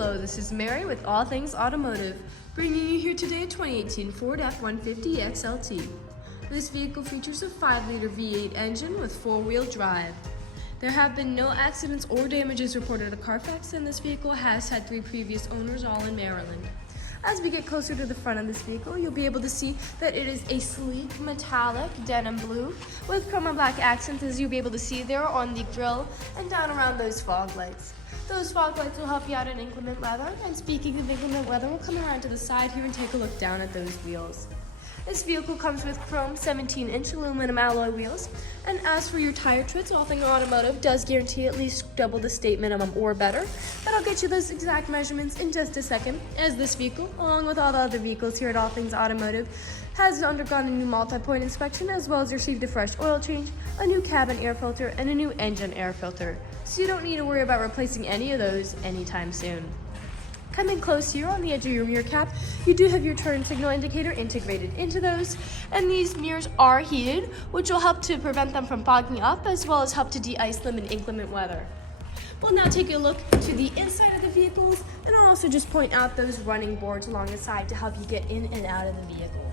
Hello, this is Mary with All Things Automotive, bringing you here today a 2018 Ford F-150 XLT. This vehicle features a 5-liter V8 engine with 4-wheel drive. There have been no accidents or damages reported at CARFAX, and this vehicle has had 3 previous owners, all in Maryland. As we get closer to the front of this vehicle, you'll be able to see that it is a sleek metallic denim blue with chrome and black accents, as you'll be able to see there on the grille and down around those fog lights. Those fog lights will help you out in inclement weather, and speaking of inclement weather, we'll come around to the side here and take a look down at those wheels. This vehicle comes with chrome 17-inch aluminum alloy wheels, and as for your tire treads, All Things Automotive does guarantee at least double the state minimum or better. And I'll get you those exact measurements in just a second, as this vehicle, along with all the other vehicles here at All Things Automotive, has undergone a new multi-point inspection, as well as received a fresh oil change, a new cabin air filter, and a new engine air filter. So you don't need to worry about replacing any of those anytime soon. Coming close here on the edge of your mirror cap, you do have your turn signal indicator integrated into those, and these mirrors are heated, which will help to prevent them from fogging up, as well as help to de-ice them in inclement weather. We'll now take a look to the inside of the vehicles, and I'll also just point out those running boards along the side to help you get in and out of the vehicle.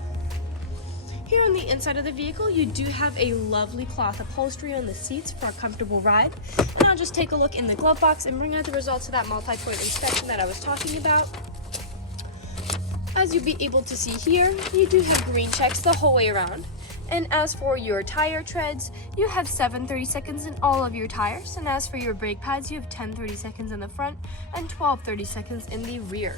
Here on the inside of the vehicle, you do have a lovely cloth upholstery on the seats for a comfortable ride. And I'll just take a look in the glove box and bring out the results of that multi-point inspection that I was talking about. As you'll be able to see here, you do have green checks the whole way around. And as for your tire treads, you have 7 30-seconds in all of your tires. And as for your brake pads, you have 10 30-seconds in the front and 12 30-seconds in the rear.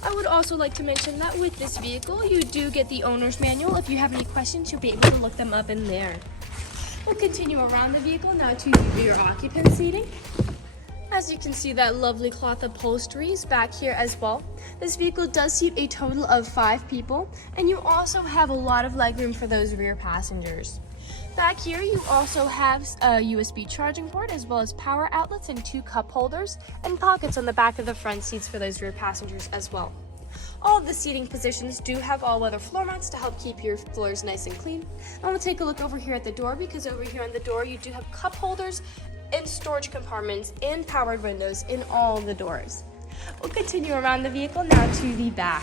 I would also like to mention that with this vehicle, you do get the owner's manual. If you have any questions, you'll be able to look them up in there. We'll continue around the vehicle now to the rear occupant seating. As you can see, that lovely cloth upholstery is back here as well. This vehicle does seat a total of 5 people, and you also have a lot of legroom for those rear passengers. Back here, you also have a USB charging port, as well as power outlets and 2 cup holders, and pockets on the back of the front seats for those rear passengers as well. All of the seating positions do have all-weather floor mats to help keep your floors nice and clean. And we'll take a look over here at the door, because over here on the door, you do have cup holders and storage compartments and powered windows in all the doors. We'll continue around the vehicle now to the back.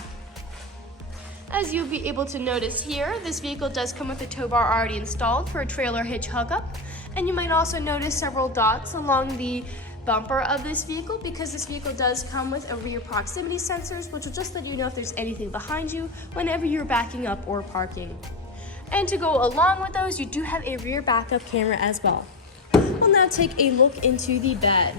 As you'll be able to notice here, this vehicle does come with a tow bar already installed for a trailer hitch hookup, and you might also notice several dots along the bumper of this vehicle, because this vehicle does come with a rear proximity sensors, which will just let you know if there's anything behind you whenever you're backing up or parking. And to go along with those, you do have a rear backup camera as well. We'll now take a look into the bed.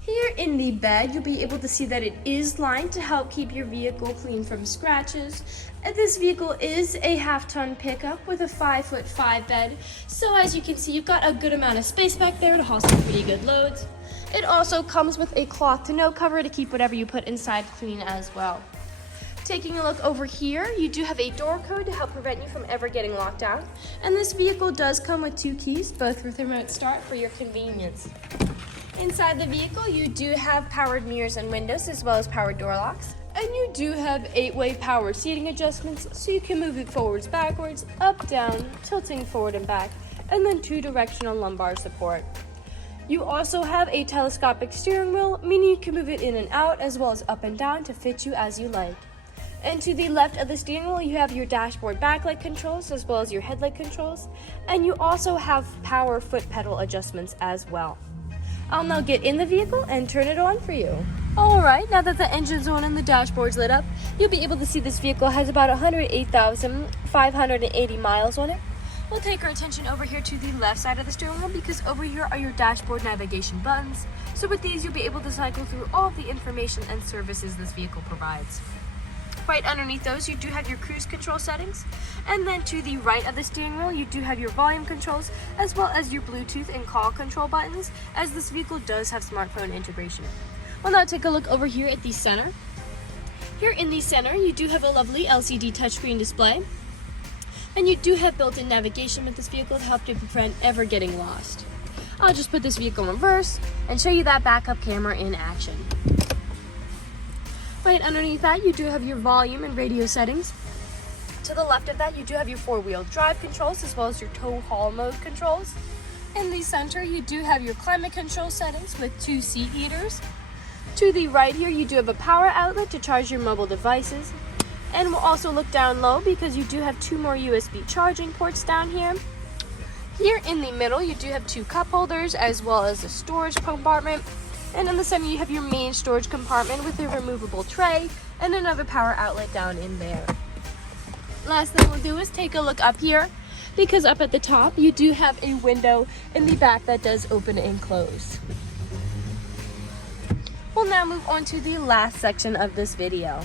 Here in the bed, you'll be able to see that it is lined to help keep your vehicle clean from scratches. And this vehicle is a half-ton pickup with a 5'5" bed. So as you can see, you've got a good amount of space back there to haul some pretty good loads. It also comes with a cloth tonneau cover to keep whatever you put inside clean as well. Taking a look over here, you do have a door code to help prevent you from ever getting locked out. And this vehicle does come with 2 keys, both with remote start for your convenience. Inside the vehicle, you do have powered mirrors and windows, as well as powered door locks. And you do have 8-way power seating adjustments, so you can move it forwards, backwards, up, down, tilting forward and back, and then 2-directional lumbar support. You also have a telescopic steering wheel, meaning you can move it in and out, as well as up and down to fit you as you like. And to the left of the steering wheel, you have your dashboard backlight controls, as well as your headlight controls, and you also have power foot pedal adjustments as well. I'll now get in the vehicle and turn it on for you. Alright, now that the engine's on and the dashboard's lit up, you'll be able to see this vehicle has about 108,580 miles on it. We'll take our attention over here to the left side of the steering wheel, because over here are your dashboard navigation buttons. So with these, you'll be able to cycle through all of the information and services this vehicle provides. Right underneath those, you do have your cruise control settings, and then to the right of the steering wheel, you do have your volume controls, as well as your Bluetooth and call control buttons, as this vehicle does have smartphone integration. We'll now take a look over here at the center. Here in the center, you do have a lovely LCD touchscreen display, and you do have built-in navigation with this vehicle to help you prevent ever getting lost. I'll just put this vehicle in reverse and show you that backup camera in action. Right underneath that, you do have your volume and radio settings. To the left of that, you do have your 4-wheel drive controls, as well as your tow haul mode controls. In the center, you do have your climate control settings with 2 seat heaters. To the right here, you do have a power outlet to charge your mobile devices. And we'll also look down low because you do have 2 more USB charging ports down here. Here in the middle, you do have 2 cup holders as well as a storage compartment. And in the center, you have your main storage compartment with a removable tray and another power outlet down in there. Last thing we'll do is take a look up here, because up at the top, you do have a window in the back that does open and close. We'll now move on to the last section of this video.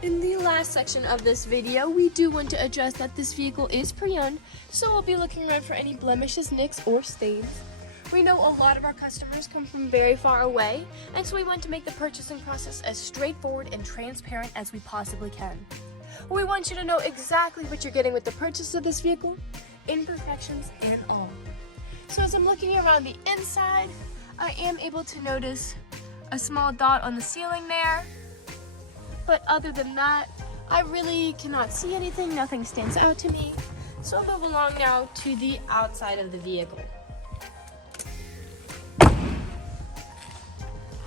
In the last section of this video, we do want to address that this vehicle is pre-owned, so we'll be looking around for any blemishes, nicks, or stains. We know a lot of our customers come from very far away, and so we want to make the purchasing process as straightforward and transparent as we possibly can. We want you to know exactly what you're getting with the purchase of this vehicle, imperfections and all. So as I'm looking around the inside, I am able to notice a small dot on the ceiling there. But other than that, I really cannot see anything. Nothing stands out to me. So I'll move along now to the outside of the vehicle. We'll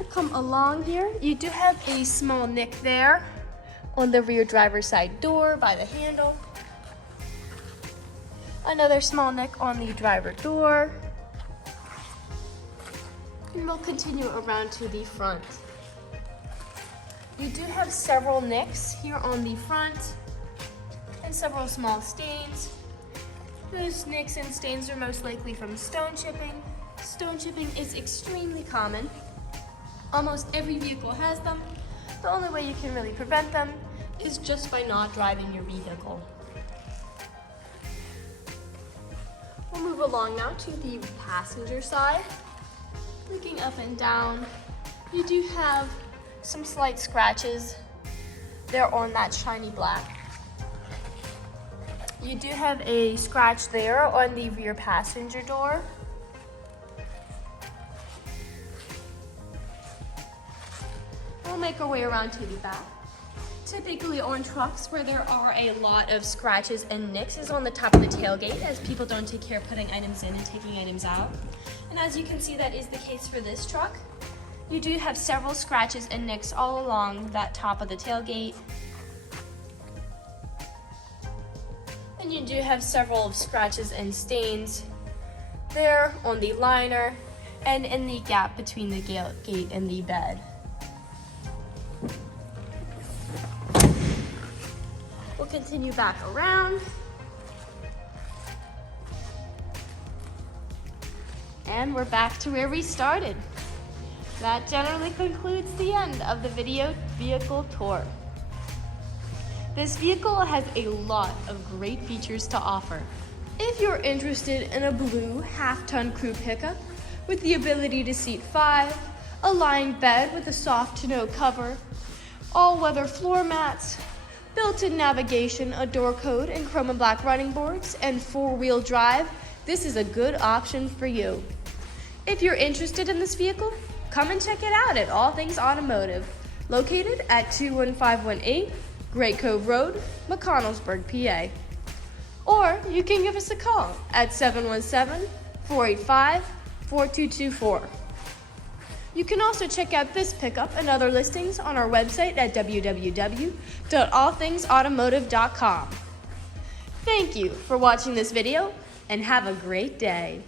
come along here. You do have a small nick there on the rear driver's side door by the handle. Another small nick on the driver door. And we'll continue around to the front. You do have several nicks here on the front and several small stains. Those nicks and stains are most likely from stone chipping. Stone chipping is extremely common. Almost every vehicle has them. The only way you can really prevent them is just by not driving your vehicle. We'll move along now to the passenger side. Looking up and down, you do have some slight scratches there on that shiny black. You do have a scratch there on the rear passenger door. We'll make our way around to the back. Typically on trucks where there are a lot of scratches and nicks is on the top of the tailgate, as people don't take care of putting items in and taking items out. And as you can see, that is the case for this truck. You do have several scratches and nicks all along that top of the tailgate. And you do have several scratches and stains there on the liner and in the gap between the gate and the bed. We'll continue back around. And we're back to where we started. That generally concludes the end of the vehicle tour. This vehicle has a lot of great features to offer. If you're interested in a blue half-ton crew pickup with the ability to seat 5, a lined bed with a soft tonneau cover, all-weather floor mats, built-in navigation, a door code, and chrome and black running boards, and 4-wheel drive, this is a good option for you. If you're interested in this vehicle, come and check it out at All Things Automotive, located at 21518 Great Cove Road, McConnellsburg, PA. Or you can give us a call at 717-485-4224. You can also check out this pickup and other listings on our website at www.allthingsautomotive.com. Thank you for watching this video and have a great day.